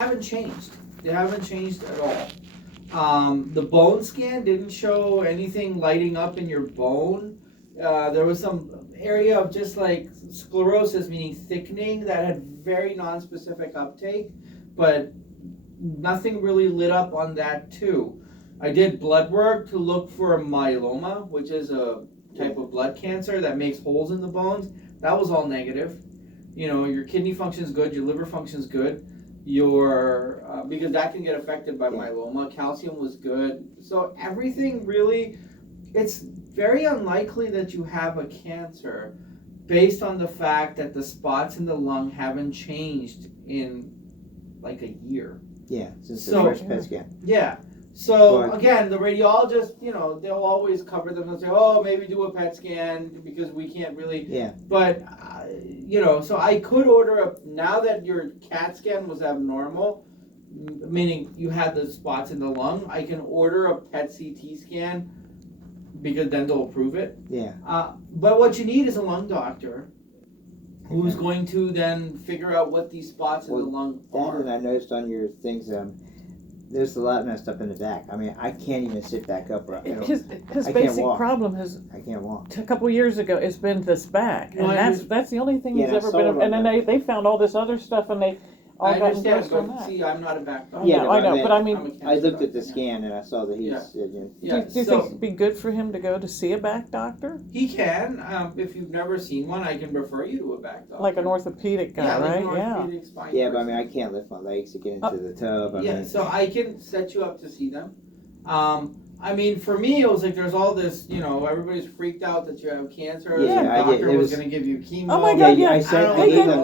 haven't changed. They haven't changed at all. The bone scan didn't show anything lighting up in your bone. There was some area of just like sclerosis, meaning thickening, that had very non-specific uptake, but nothing really lit up on that too. I did blood work to look for myeloma, which is a type of blood cancer that makes holes in the bones. That was all negative. Your kidney function's good, your liver function's good. Because that can get affected by myeloma. Calcium was good. So everything really, it's very unlikely that you have a cancer based on the fact that the spots in the lung haven't changed in like a year. Yeah, since the first PET scan. Yeah. So again, the radiologist, they'll always cover them and say, "Oh, maybe do a PET scan because we can't really." Yeah. But so I could order now that your CAT scan was abnormal, meaning you had the spots in the lung. I can order a PET CT scan because then they'll approve it. Yeah. But what you need is a lung doctor who's going to then figure out what these spots in the lung are. And I noticed on your things, there's a lot messed up in the back. I mean, I can't even sit back up. His basic problem is I can't walk. A couple years ago, it's been this back, and that's the only thing he's ever been. And then they found all this other stuff, and they all got endorsed on that. See, I'm not a back doctor. Yeah, I know, but I mean, I looked at the scan and I saw that he's. Do you think it'd be good for him to go to see a back doctor? He can. If you've never seen one, I can refer you to a back doctor. Like an orthopedic guy, right? Yeah, but I mean, I can't lift my legs to get into the tub. So I can set you up to see them. I mean, for me, it was like there's all this, everybody's freaked out that you have cancer. Yeah, the doctor was going to give you chemo. Oh my God, yeah.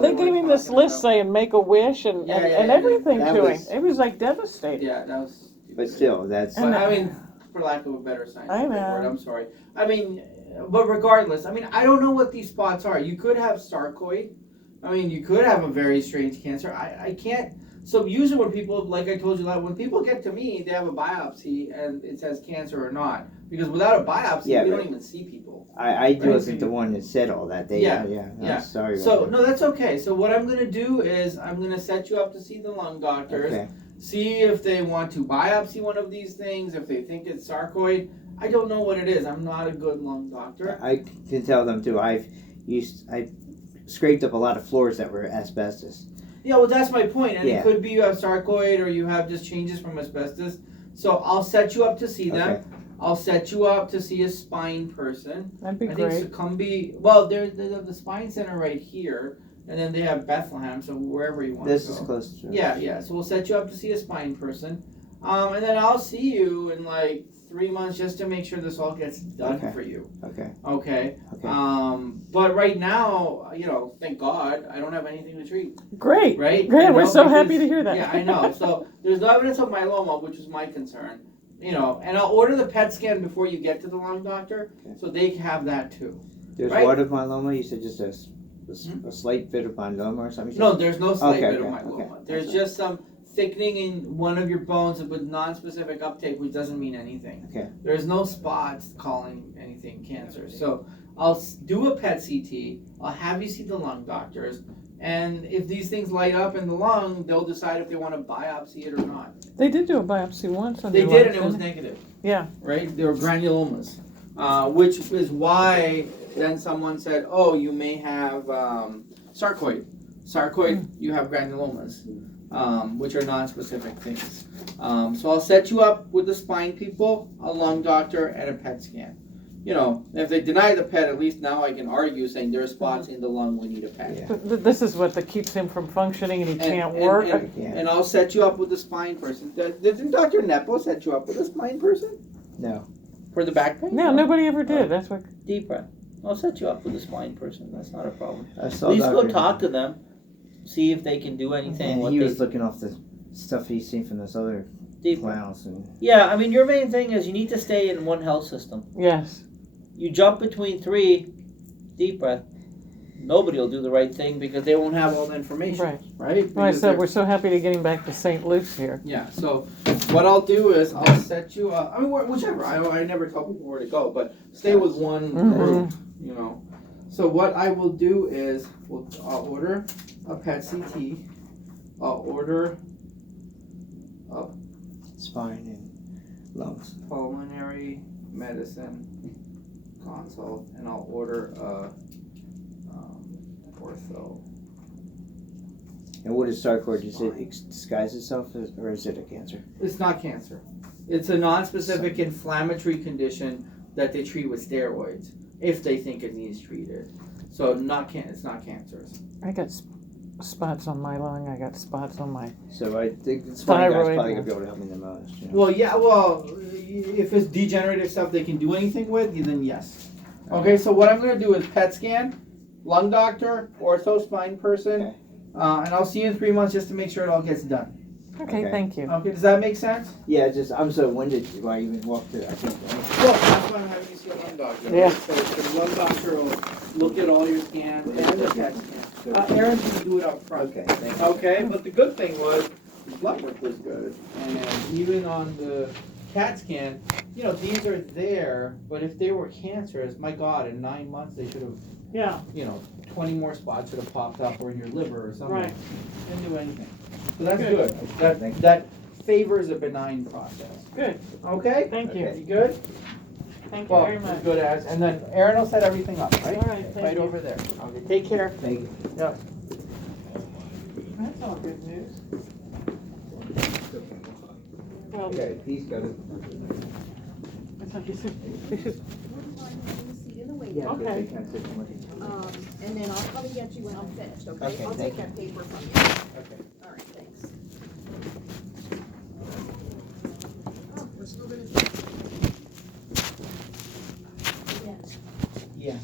They gave him this list saying make a wish and everything to him. It was like devastating. Yeah, that was. But still, that's. But, I mean, for lack of a better scientific word, I'm sorry. I mean, but regardless, I mean, I don't know what these spots are. You could have sarcoid. I mean, you could have a very strange cancer. I can't. So usually when people, like I told you, when people get to me, they have a biopsy and it says cancer or not. Because without a biopsy, we don't even see people. I wasn't the one that said all that. I'm sorry. So, no, that's okay. So what I'm going to do is I'm going to set you up to see the lung doctors. Okay. See if they want to biopsy one of these things, if they think it's sarcoid. I don't know what it is. I'm not a good lung doctor. I can tell them too. I scraped up a lot of floors that were asbestos. Yeah, well, that's my point. And it could be you have sarcoid or you have just changes from asbestos. So I'll set you up to see them. I'll set you up to see a spine person. That'd be great. I think Succumbi, well, they have the spine center right here. And then they have Bethlehem, so wherever you want to go. This is close to. Yeah. So we'll set you up to see a spine person. And then I'll see you in like 3 months just to make sure this all gets done for you. Okay. But right now, thank God, I don't have anything to treat. Great. Right? We're so happy to hear that. Yeah, I know. So there's no evidence of myeloma, which is my concern. And I'll order the PET scan before you get to the lung doctor, so they have that too. There's what of myeloma? You said just a slight bit of myeloma or something? No, there's no slight bit of myeloma. There's just some thickening in one of your bones with non-specific uptake, which doesn't mean anything. There's no spots calling anything cancer. So I'll do a PET CT. I'll have you see the lung doctors. And if these things light up in the lung, they'll decide if they want to biopsy it or not. They did do a biopsy once. They did, and it was negative. Yeah. Right? They were granulomas, which is why then someone said, oh, you may have sarcoid. Sarcoid, you have granulomas, which are non-specific things. So I'll set you up with the spine people, a lung doctor, and a PET scan. If they deny the PET, at least now I can argue saying there are spots in the lung we need a PET. Yeah. This is what that keeps him from functioning and he can't work. And I'll set you up with the spine person. Didn't Dr. Nepo set you up with a spine person? No. For the back pain? No, nobody ever did. That's what. Deep breath. I'll set you up with a spine person. That's not a problem. At least go talk to them. See if they can do anything. And he was looking off the stuff he's seen from this other clowns. Yeah, I mean, your main thing is you need to stay in one health system. Yes. You jump between three, deep breath. Nobody will do the right thing because they won't have all the information. Right? Well, I said we're so happy to get him back to St. Luke's here. Yeah, so what I'll do is I'll set you up. I mean, whichever. I never tell people where to go, but stay with one group, So what I will do is I'll order a PET CT. I'll order up. Spine and lungs. Pulmonary medicine consult, and I'll order a ortho. And what is sarcoid? Does it disguise itself or is it a cancer? It's not cancer. It's a non-specific inflammatory condition that they treat with steroids if they think it needs treated. So it's not cancerous. I got spots on my lung. I got spots on my. So I think the spine guy's Thyroid. probably gonna be able to help me the most. You know? Well, yeah. Well, if it's degenerative stuff they can do anything with, then yes. Okay. So what I'm going to do is PET scan, lung doctor, ortho spine person, Okay. And I'll see you in 3 months just to make sure it all gets done. Okay, thank you. Okay. Does that make sense? Yeah, I'm so winded. Why even walk through? I think. Well, that's why I'm having you see a lung doctor. Yeah. So the lung doctor will look at all your scans and the PET scan. Aaron's going to do it up front. Okay. Thank you. Okay, but the good thing was the blood work was good, and even on the CAT scan, these are there. But if they were cancerous, my God, in 9 months they should have, Yeah. 20 more spots should have popped up, or in your liver or something. Right. Didn't do anything. So that's Good. good. That favors a benign process. Good. Okay. Thank you. Okay. You good? Thank you Well, very much. good as, and then Aaron will set everything up, right? All right. Thank Right you. over there. Okay. Take care. Thank you. That's all good news. Well, Okay, he's got it. it's like you said. Seat in the waiting Yeah. room. Okay. They can't sit too much. And then I'll come and get you when I'm finished, okay? Okay, I'll thank take that paper from you. Okay. All right, thanks. Yeah.